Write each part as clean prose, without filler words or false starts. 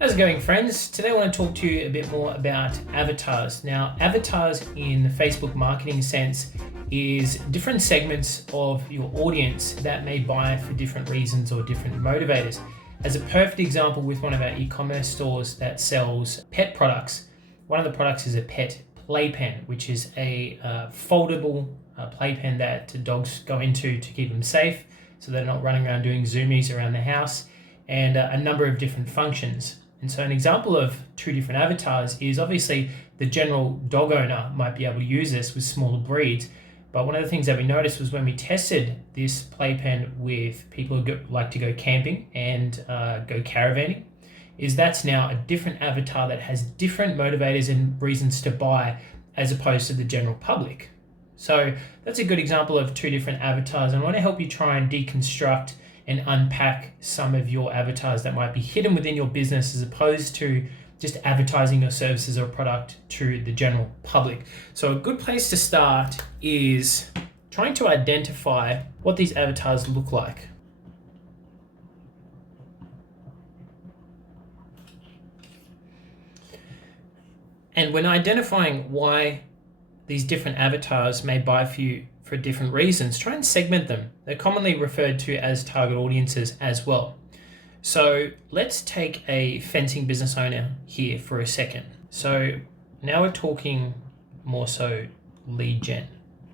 How's it going, friends? Today I want to talk to you a bit more about avatars. Now, avatars in the Facebook marketing sense is different segments of your audience that may buy for different reasons or different motivators. As a perfect example, with one of our e-commerce stores that sells pet products, one of the products is a pet playpen, which is a foldable playpen that dogs go into to keep them safe, so they're not running around doing zoomies around the house, and a number of different functions. And so an example of two different avatars is obviously the general dog owner might be able to use this with smaller breeds. But one of the things that we noticed was when we tested this playpen with people who like to go camping and go caravanning, is that's now a different avatar that has different motivators and reasons to buy as opposed to the general public. So that's a good example of two different avatars. And I want to help you try and deconstruct and unpack some of your avatars that might be hidden within your business as opposed to just advertising your services or product to the general public. So a good place to start is trying to identify what these avatars look like. And when identifying why these different avatars may buy for you for different reasons, try and segment them. They're commonly referred to as target audiences as well. So let's take a fencing business owner here for a second. So now we're talking more so lead gen.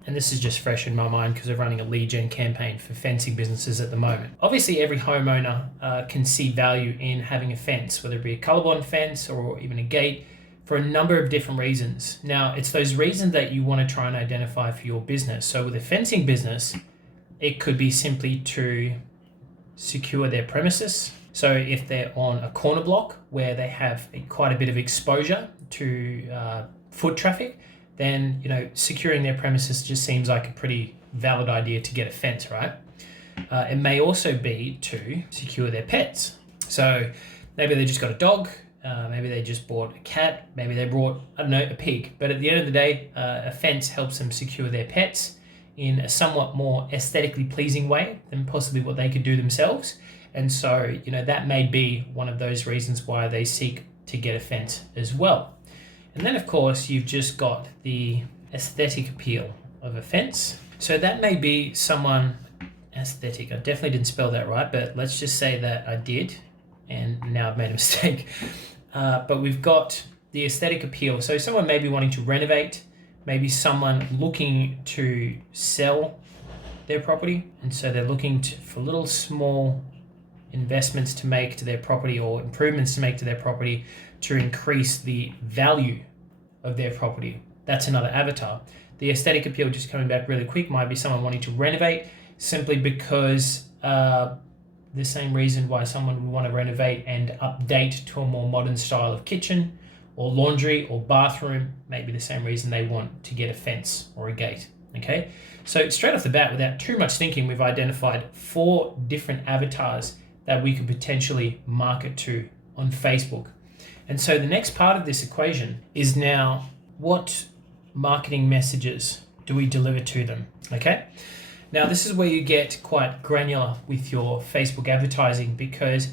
And this is just fresh in my mind because we're running a lead gen campaign for fencing businesses at the moment. Obviously, every homeowner can see value in having a fence, whether it be a colorbond fence or even a gate, for a number of different reasons. Now, it's those reasons that you want to try and identify for your business. So with a fencing business, it could be simply to secure their premises. So if they're on a corner block where they have quite a bit of exposure to foot traffic, then securing their premises just seems like a pretty valid idea to get a fence, right? It may also be to secure their pets. So maybe they just got a dog, maybe they just bought a cat, maybe they brought, a pig. But at the end of the day, a fence helps them secure their pets in a somewhat more aesthetically pleasing way than possibly what they could do themselves. And so, that may be one of those reasons why they seek to get a fence as well. And then, of course, you've just got the aesthetic appeal of a fence. So that may be someone aesthetic. I definitely didn't spell that right, but let's just say that I did, and now I've made a mistake. But we've got the aesthetic appeal. So someone may be wanting to renovate, maybe someone looking to sell their property. And so they're looking for little small investments to make to their property or improvements to make to their property to increase the value of their property. That's another avatar. The aesthetic appeal, just coming back really quick, might be someone wanting to renovate simply because the same reason why someone would want to renovate and update to a more modern style of kitchen or laundry or bathroom, maybe the same reason they want to get a fence or a gate. Okay, so straight off the bat, without too much thinking, we've identified 4 different avatars that we could potentially market to on Facebook. And so the next part of this equation is now, what marketing messages do we deliver to them? Okay. Now, this is where you get quite granular with your Facebook advertising, because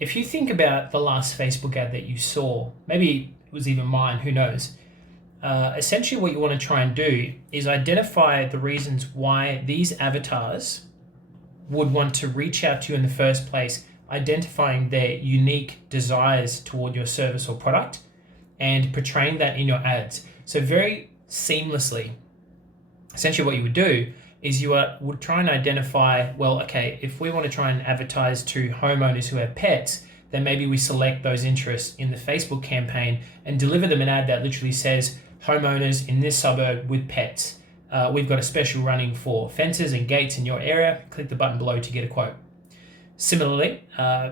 if you think about the last Facebook ad that you saw, maybe it was even mine, who knows? Essentially what you want to try and do is identify the reasons why these avatars would want to reach out to you in the first place, identifying their unique desires toward your service or product and portraying that in your ads. So very seamlessly, essentially what you would do is you would try and identify, well, okay, if we want to try and advertise to homeowners who have pets, then maybe we select those interests in the Facebook campaign and deliver them an ad that literally says, homeowners in this suburb with pets. We've got a special running for fences and gates in your area. Click the button below to get a quote. Similarly,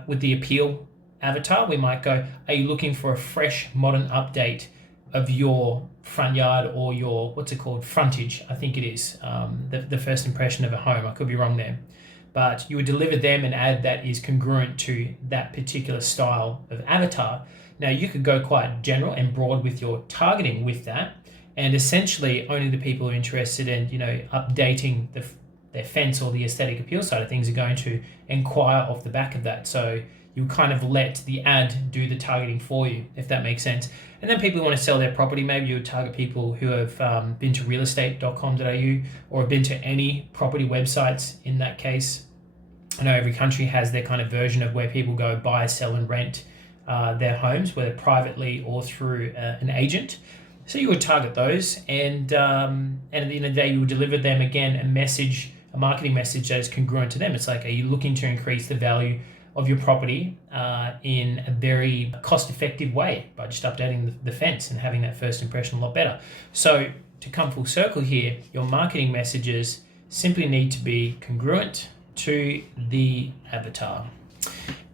with the appeal avatar, we might go, are you looking for a fresh, modern update of your front yard or your, what's it called, frontage, I think it is, the first impression of a home. I could be wrong there. But you would deliver them an ad that is congruent to that particular style of avatar. Now, you could go quite general and broad with your targeting with that, and essentially only the people who are interested in, updating their fence or the aesthetic appeal side of things are going to inquire off the back of that. So you kind of let the ad do the targeting for you, if that makes sense. And then people who want to sell their property, maybe you would target people who have been to realestate.com.au or have been to any property websites in that case. I know every country has their kind of version of where people go buy, sell, and rent their homes, whether privately or through an agent. So you would target those, and at the end of the day, you would deliver them again a marketing message that is congruent to them. It's like, are you looking to increase the value of your property in a very cost-effective way by just updating the fence and having that first impression a lot better? So to come full circle here, your marketing messages simply need to be congruent to the avatar.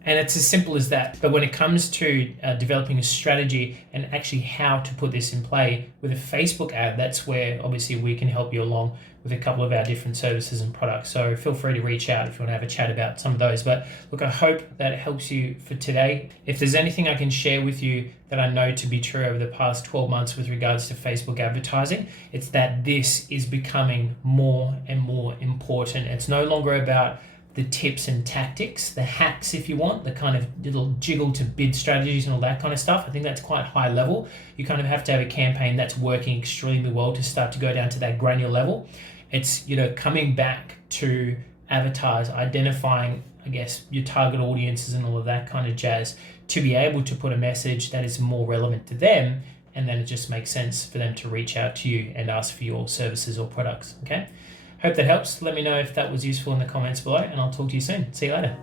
And it's as simple as that. But when it comes to developing a strategy and actually how to put this in play with a Facebook ad, that's where obviously we can help you along with a couple of our different services and products. So feel free to reach out if you want to have a chat about some of those. But look, I hope that helps you for today. If there's anything I can share with you that I know to be true over the past 12 months with regards to Facebook advertising, it's that this is becoming more and more important. It's no longer about the tips and tactics, the hacks, if you want, the kind of little jiggle to bid strategies and all that kind of stuff. I think that's quite high level. You kind of have to have a campaign that's working extremely well to start to go down to that granular level. It's, coming back to avatars, identifying, I guess, your target audiences and all of that kind of jazz to be able to put a message that is more relevant to them, and then it just makes sense for them to reach out to you and ask for your services or products, okay? Hope that helps. Let me know if that was useful in the comments below, and I'll talk to you soon. See you later.